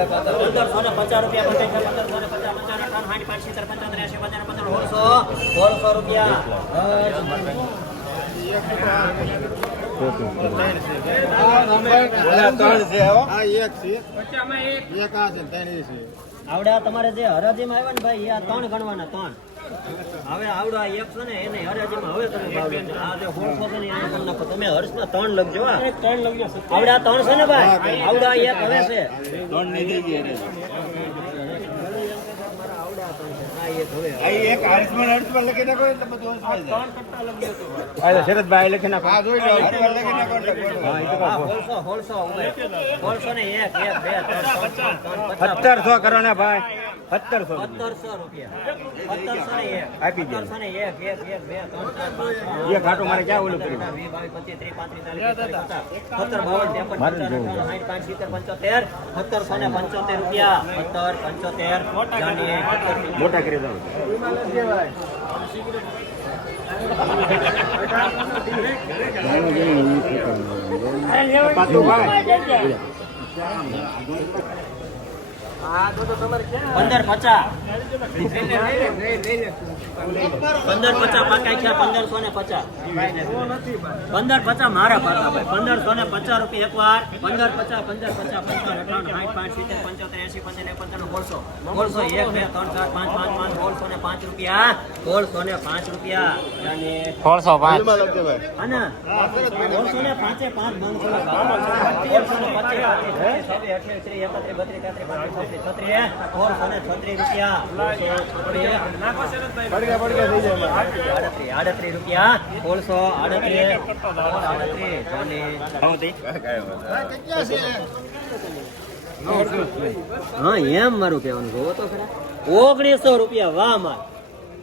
પંદરસો ને પચાસ રૂપિયા પંદરસો ને પચાસ પંચાવન સાઠ પાંચ સિત્તેર પંચોતેર એંશી પંચાવન પંચાવન સોળસો સોળસો રૂપિયા આ એક છે એક આ છે ત્રણ એ છે આવડે આ તમારે જે હરાજીમાં આવ્યા ને ભાઈ આ ત્રણ ગણવાના ત્રણ હવે આવડો આ એક છે ને એને હરાજીમાં હવે તમે ભાવ લેજો. આ જે હોળસો ફોકન એ કરી નાખો. તમે હર્ષના ત્રણ લખજો હા. આવડે આ ત્રણ છે ને ભાઈ? આવડો આ એક હવે છે. ત્રણ નહીં થઈ ગઈ આ એક હવે એક આયુષ્માન હર્ષમાં લખી નાખો એટલે બધું શરદભાઈ લખી નાખો. હા જોઈ લો લખી નાખો હા, હોળસો હોળસો ઉભે. હોળસો ને એક એક બે ત્રણ ત્રણ, ત્રણ, ત્રણ, પચાસ. સત્તરસો કરો ને ભાઈ. સત્તરસો સત્તરસો રૂપિયા. આપી દે. એક હાટો મારે ક્યાં ઓલું કર્યું? સત્તરસો ને પંચોતેર રૂપિયા. સત્તર પંચોતેર મોટા કરી દઉં. પાછું ભાઈ પંદર પચાસ. પંદર પચાસ પાકા છે પંદરસો ને પચાસ. પંદર પચાસ મારા પાકા ભાઈ પંદરસો ને પચાસ રૂપિયા એક વાર. પંદર પચાસ પંદર પચાસ પંચાવન અઠાવન સાઠ પાંચ સિત્તેર પંચોતેર એસી પંચાવન પંચાવન બોલસો બોલસો એક બે ત્રણ ચાર પાંચ પાંચ પાંચ બોલસો ને પાંચ રૂપિયા. બોલસો ને પાંચ રૂપિયા. અને પાંચ. સોળસો ને પાંચે પાંચ બોલસો ને છત્રીસ સોળસો ને છત્રીસ રૂપિયા. આડત્રીસ આડત્રીસ રૂપિયા સોળસો આડત્રીસ આડત્રીસ ચાલીસ હા એમ મારું કહેવાનું જોવો તો ખરા ઓગણીસો રૂપિયા વાહ માર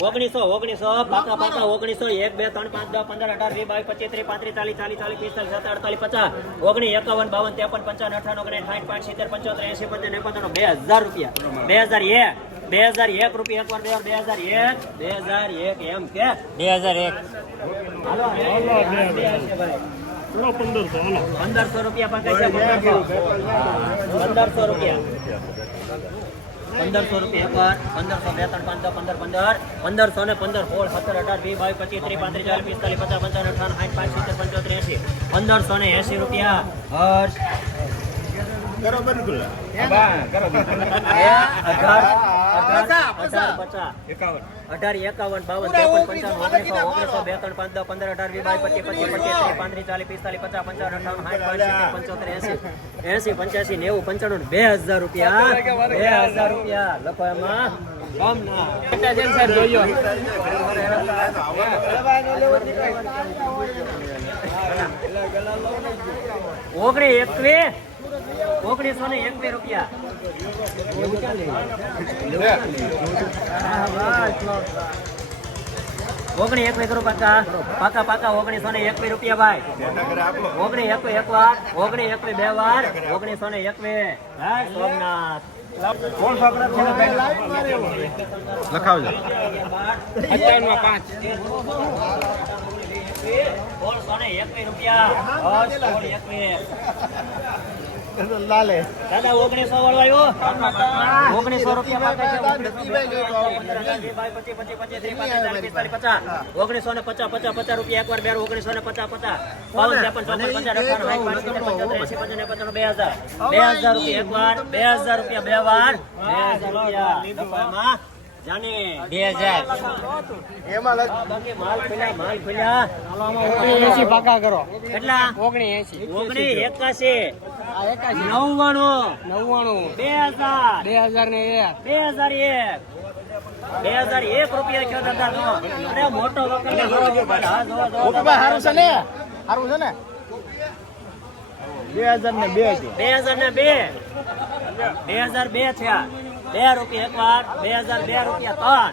ઓગણીસો ઓગણીસો પાકા પાકા ઓગણીસો એક બે ત્રણ પાંચ દસ પંદર અઢાર વીસ બાવીસ પચીસ ત્રીસ પાંત્રીસ ચાલીસ ચાલીસ ચાલીસ પિસ્તાલીસ સત્તર અડતાલીસ પચાસ ઓગણીસ એકાવન બાવન ત્રેપન પંચાવન અઠાવન ઓગણીસ સાઠ પાંચ સિત્તેર પંચોતેર એસી પંદર એકોતેર બે હજાર રૂપિયા બે હજાર એક બે હજાર એક રૂપિયા એકવાર બે બે હજાર એક બે હજાર એક એમ કે. બે હજાર એક. હાલો, બે હશે ભાઈ. પંદરસો રૂપિયા પકાય છે પંદરસો. પંદરસો રૂપિયા. પંદરસો રૂપિયા એકવાર પંદરસો બે ત્રણ પાંચ દસ પંદર પંદર પંદરસો ને પંદર સોળ સત્તર અઢાર વીસ બાવીસ પચીસ ત્રીસ પાંત્રીસ ચાલીસ પિસ્તાલીસ પચાસ પંચાવન અઠાવન સાઠ પાંચ સિત્તેર પંચોતેર એસી પંદરસો ને એસી રૂપિયા. હર્ષ. કરો બંધ કરો. અઢાર એકાવન. અઢાર એકાવન બાવન ત્રેપન પંચાવન ઓગણીસો ઓગણીસો બે ત્રણ પાંચ દસ પંદર અઢાર વીસ બાવીસ પચીસ પચીસ પચીસ પાંત્રી પાંત્રીસ ચાલીસ પિસ્તાલીસ પચાસ પંચાવન અઠાવન સાઠ સિત્તેર પંચોતેર એસી એસી પંચ્યાસી નેવું પંચાણું બે હજાર રૂપિયા. બે હજાર રૂપિયા. લખો એમાં. કમ ના ઓગણી એકવીસ. ઓગણીસો ને એકવીસ રૂપિયા. ઓગણી એકવીસ કરું પાકા. પાકા પાકા ઓગણીસો ને એકવીસ રૂપિયા ભાઈ. ઓગણી એકવીસ એક વાર ઓગણી એકવીસ બે વાર ઓગણીસો ને એકવીસ. ભાઈ સોમનાથ. લખાવજો. અઠ્ઠાવનમાં પાંચ. સોળસો ને એકવીસ રૂપિયા. સોળ એકવીસ. લાલે. દાદા ઓગણીસો વળવાયો ઓગણીસો રૂપિયા ઓગણીસો ને પચાસ પચાસ પચાસ રૂપિયા એકવાર બે ઓગણીસો ને પચાસ પચાસ. બાવન ત્રેપન ચોપન પંચાવન બે હજાર. બે હજાર રૂપિયા એકવાર બે હજાર રૂપિયા બે વાર. બે હજાર રૂપિયા. જાને બે હજાર. એમાં માલ ખુલ્યા માલ ખુલ્યા. પાકા કરો. કેટલા? ઓગણી એસી ઓગણી એકાશી. નવ્વાણું. નવ્વાણું. બે હજાર. બે હજાર ને એક. બે હજાર એક. બે હજાર એક રૂપિયા કયો દાદા તો. અરે મોટો સારું છે સારું છે ને? બે હજાર ને બે બે હજાર ને બે. બે હજાર બે થયા. બે રૂપિયા એક વાર, બે હજાર બે રૂપિયા ત્રણ.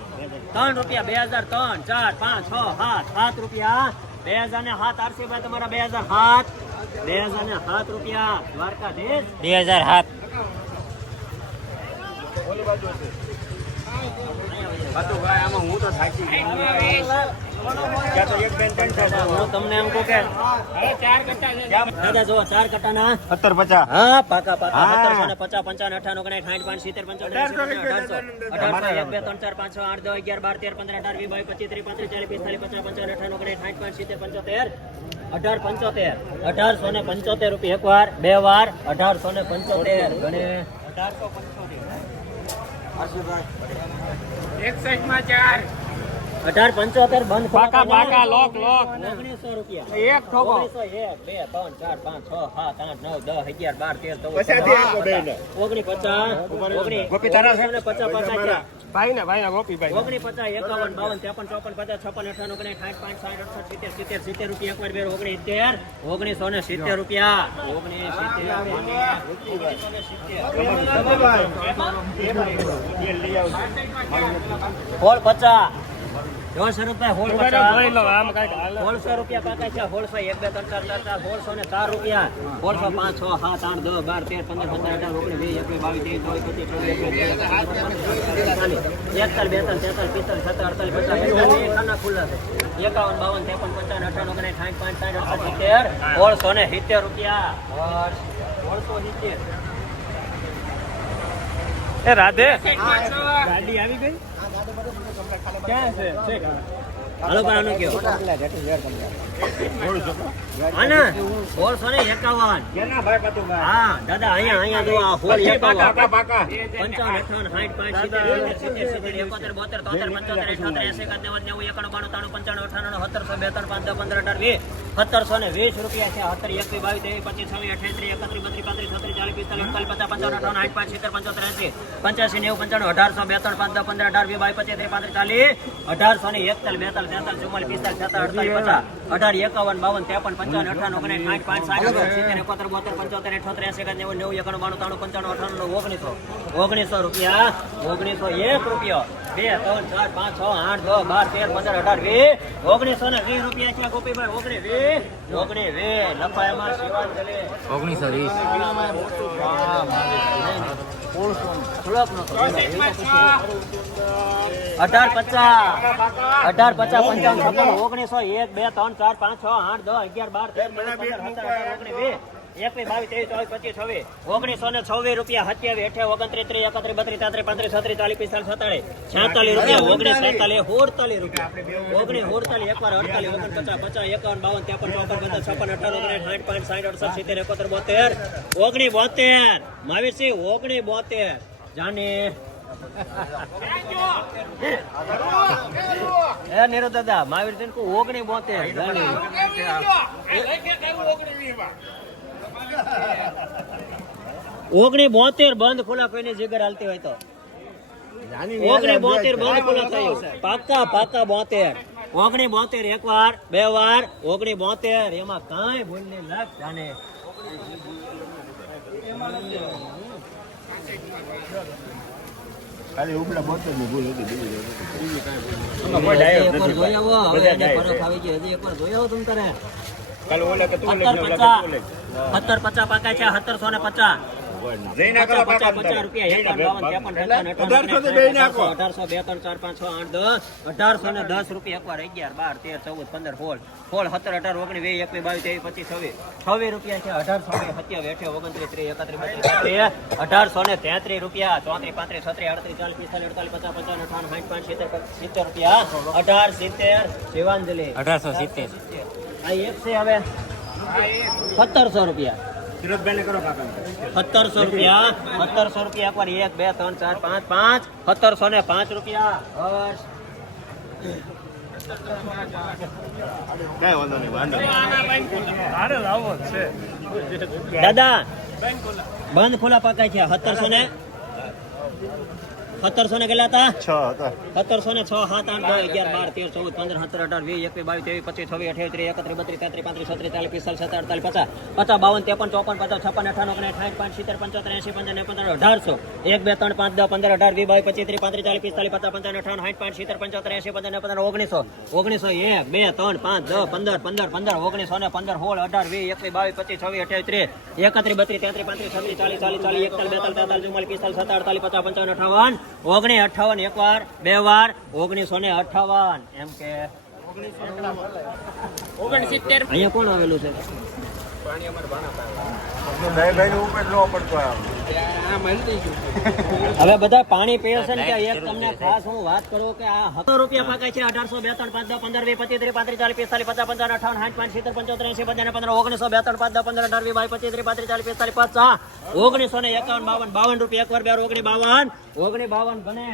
ત્રણ રૂપિયા બે હજાર ત્રણ, ચાર, પાંચ, છ, સાત. સાત રૂપિયા. બે હજાર ને સાત આરસી ભાઈ તમારા બે હજાર સાત. બે હજાર ને સાત રૂપિયા દ્વારકાધીશ. બે હજાર સાત અહીંયા વહી જાઓ. હું તમને એમ કહું કે દાદા જો ચાર કટાના સત્તર પચાસ હા પાકા પાકા હા. સત્તરસો ને પચાસ પંચાવન અઠાણું ઓગણીસ સાઠ પાંચ સિત્તેર પંચોતેર એંસી, અઢારસો અઢારસો એક બે ત્રણ ચાર પાંચ છ આઠ દસ અગિયાર બાર તેર પંદર અઢાર વીસ બાવીસ પચીસ ત્રીસ પાંત્રીસ ચાલીસ પિસ્તાલીસ પચાસ પંચાવન અઠાણું ઓગણીસ સાઠ પાંચ અઢાર પંચોતેર. અઢારસો ને પંચોતેર રૂપિયા એક વાર બે વાર. અઢારસો ને પંચોતેર ગણે. અઢારસો પંચોતેર. અઢાર પંચોતેર બંધ પાકા પાકા લોક લોક. ઓગણીસો રૂપિયા. એક ઠોકો. ઓગણીસો એક બે ત્રણ ચાર પાંચ છ સાત આઠ નવ દસ અગિયાર બાર તેર ચૌદ ઓગણી પચાસ ઓગણી પચાસ પચાસ થયા. ભાઈ ને ભાઈ ને ગોપીભાઈ ઓગણી પચાસ એકાવન બાવન ત્રેપન ચોપન પચાસ છપ્પન અઠાણું ઓગણીસ સાઠ પાંચ સાઠ અડસઠ સિત્તેર સિત્તેર સિત્તેર રૂપિયા એકવાર બે ઓગણીસ સિત્તેર ઓગણીસો ને સિત્તેર રૂપિયા. ઓગણીસ સિત્તેર ઓગણીસો ને સિત્તેર. પચાસ. જો રૂપિયા હોલ. સોળસો રૂપિયા પાકા છે સોળસો એક બે ત્રણ ચાર ચાર ચાર સોળસો ને ચાર રૂપિયા. સોળસો પાંચ છ સાત આઠ દસ બાર તેર પંદર પંદર અઢાર ઓગણીસ વીસ એકવીસ બાવીસ ત્રીસ ચોવીસ પચીસ એકતાલીસ બેતાલીસ તેતાલીસ પિસ્તાલીસ સત્તર અડતાલીસ પચાસ ખાના ખુલ્લા છે. એકાવન બાવન ત્રેપન પચાસ અઠાવન ઓગણીસ સાઠ પાંચ સાઠ અડસઠ સિત્તેર સોળસો ને સિત્તેર રૂપિયા. સોળસો સિત્તેર. એ રાધે. ગાડી આવી ગઈ? ક્યાં છે? હાલો ભાઈ આનો કયો? સોળસો ને એકાવન. હા દાદા અહીંયા અહીંયા જો આ હોળ એકાવન. પંચાવન અઠાવન સાઠ પાંચ સિત્તેર સિત્તેર સિત્તેર સિત્તેર એકોતેર બોતેર તોતેર પંચોતેર અઠ્યોતેર એસી નેવું નેવું એકાણું બાણું ત્રાણું પંચાણું અઠાણું સત્તરસો બે પાંચ પંદર અઢાર વીસ. સત્તરસો ને વીસ રૂપિયા છે સત્તર એકવીસ બાવીસ ત્રેવીસ પચીસ છવ્વીસ અઠ્યાસી એકત્રીસ બત્રીસ પાંત્રીસ છત્રીસ ચાલીસ પિસ્તાલીસ અડતાલીસ પચાસ પંચાવન અઠાવન સાઠ પાંચ સિત્તેર પંચોતેર એસી. પંચ્યાસી નેવું પંચાણું અઢારસો બે ત્રણ પાંચ પંદર અઢાર વીસ બાવીસ પચીસ ત્રીસ પાંત્રીસ ચાલીસ અઢારસો ને એકતાલીસ બેતાલીસ તેતાલીસ ચુમ્માલીસ પિસ્તાલીસ છત્રીસ અડતાલીસ પચાસ અઢાર એકાવન બાવન ત્રેપન પંચાવન અઠાણું ઓગણીસ સાઠ પાંચ સાઠ સિત્તેર એકોતેર બોતેર પંચોતેર અઠોતેર એસી એકાદ નેવું નેવું એકાણું બાણું ત્રાણું પંચાણું અઠાણું ઓગણીસો. ઓગણીસો રૂપિયા. ઓગણીસો એક રૂપિયો. બે ત્રણ ચાર પાંચ છ આઠ દસ બાર તેર પંદર અઢાર વીસ. ઓગણીસો ને વીસ રૂપિયા છે ગોપીભાઈ ઓગણીસ વીસ. ઓગણીસ વીસ. લખાયમાં શિવાંજલિ. ઓગણીસો વીસ. થોડોક નતો. અઢાર પચાસ. અઢાર પચાસ પંચાવન છપ્પન ઓગણીસો એક બે ત્રણ ચાર પાંચ છ આઠ દસ અગિયાર બાર તેર એકવીસ બાવીસ ત્રેવીસ ચોવીસ પચીસ છવ્વીસ ઓગણીસો ને છવ્વીસ રૂપિયા સત્યાવીસ અઠ્યાવીસ ઓગણત્રીસ ત્રીસ એકત્રીસ બત્રીસ તેત્રીસ પાંત્રીસ છત્રીસ ચાલીસ પિસ્તાલીસ સત્તાલીસ છેતાલીસ રૂપિયા ઓગણીસ સેતાલીસ સુડતાલીસ રૂપિયા. ઓગણીસ. સુડતાલીસ એકવાર અડતાલીસ ઓગણપચાસ પચાસ એકાવન બાવન ત્રેપન ચોપન પચાસ છપ્પન અઠાવન ઓગણીસ સાઠ પાંચ સાઠ અડસઠ સિત્તેર એકોતેર બોતેર ઓગણી બોતેર. મહાવીરસિંહ ઓગણી બોતેર. જાની. એ નીરવ દાદા મહાવીર સિંહ ઓગણી બોતેર ઓગણી બોતેર બંધ ખુલ્લા કોઈને જીગર હાલતી હોય તો. ઓગણી બોતેર બંધ ખુલ્લા થયું. પાકા પાકા બોતેર. ઓગણી બોતેર એક વાર બે વાર ઓગણી બોતેર. એમાં કઈ ભૂલની લાગ જાને ખાલી ઉપલા બોતરની ભૂલ હતી બીજી હજી નથી જોઈ આવો હવે આવી ગયો હજી એકવાર જોઈ આવો તમ તારે. કાલે ઓલા કે તું સત્તર પચાસ. સત્તર પચાસ પાકા છે સત્તરસો ને પચાસ. અઢારસો ને દસ રૂપિયા એકવાર અગિયાર બાર તેર ચૌદ પંદર સોળ સોળ સત્તર અઢાર ઓગણીસ વીસ એકવીસ બાવીસ ત્રેવીસ પચીસ છવ્વીસ છવ્વીસ રૂપિયા છે અઢારસો ને સત્યાવીસ અઠ્યાવીસ ઓગણત્રીસ ત્રીસ એકત્રીસ તેત્રીસ અઢારસો ને તેત્રીસ રૂપિયા ચોત્રીસ પાંત્રીસ છત્રીસ અડત્રીસ ચાલીસ પિસ્તાલીસ અડતાલીસ પચાસ પચાસ અઠાવન સાઠ પાંચ સિત્તેર સિત્તેર રૂપિયા. અઢાર સિત્તેર શિવાંજલિ. અઢારસો સિત્તેર. આ એક છે હવે. સત્તરસો રૂપિયા. સત્તરસો રૂપિયા. સત્તરસો રૂપિયા એકવાર એક બે ત્રણ ચાર પાંચ પાંચ. સત્તરસો ને પાંચ રૂપિયા. દાદા બંધ ખુલ્લા પકાય છે સત્તરસો ને. સત્તરસો ને કેટલા હતા છ હતા સત્તરસો ને છ સાત આઠ દસ અગિયાર બાર તેર ચૌદ પંદર સત્તર અઢાર વીસ એકવીસ બાવીસ ત્રેવીસ પચીસ છવ્વીસ અઠ્યાવીસ ત્રીસ એકત્રીસ બત્રીસ તેત્રીસ પાંત્રીસ છત્રીસ ચાલીસ પિસ્તાલીસ સત્તર અડતાલીસ પચાસ પચાસ બાવન ત્રેપન ચોપન પચાસ છપ્પન અઠાણું ઓગણીસ સાઠ પાંચ સિત્તેર પંચોતેર એસી પંદર ને પંદર અઢારસો એક બે ત્રણ પાંચ દસ પંદર અઢાર વીસ બાવીસ પચીસ ત્રીસ પાંત્રીસ ચાલીસ પિસ્તાલીસ પચાસ પંચાવન અઠાવન સાઠ પાંચ સિત્તેર પંચોતેર એસી પંદર ને પંદર ઓગણીસો ઓગણીસો એક બે ત્રણ પાંચ દસ પંદર પંદર પંદર ઓગણીસો ને પંદર સોળ અઢાર વીસ એકવીસ બાવીસ પચીસ છવ્વીસ અઠ્યાવીસ ત્રીસ એકત્રીસ બત્રીસ તેત્રીસ પાંત્રીસ છત્રીસ ચાલીસ ચાલીસ ચાલીસ એકતાલીસ બેતાલીસ તેતાલીસ ચુમ્માલીસ પિસ્તાલીસ સત્તર અડતાલીસ પચાસ પંચાવન અઠાવન ઓગણી અઠાવન એક વાર બે વાર ઓગણીસો ને અઠાવન એમ કે અહીંયા કોણ આવેલું છે? આ મંદી ગયું હવે બધા પાણી ને એક તમને ખાસ હું વાત કરું કે આ હજાર રૂપિયા પાકે છે અઢારસો બે ત્રણ પાંચ પંદર વીસ પચીસ ત્રીસ પાંત્રીસ ચાલીસ પિસ્તાલીસ પચાસ પંચાવન અઠાવન સાઠ પાંચ સિત્તેર પંચોતેર એસી પંદર પંદર ઓગણીસો બે ત્રણ પાંચ પંદર અઢાર વીસ પચીસ ત્રીસ પાંત્રીસ ચાલીસ પિસ્તાલીસ પચાસ ઓગણીસો ને એકાવન બાવન બાવન રૂપિયા એક વાર બે ઓગણી બાવન ઓગણી બાવન ગણે.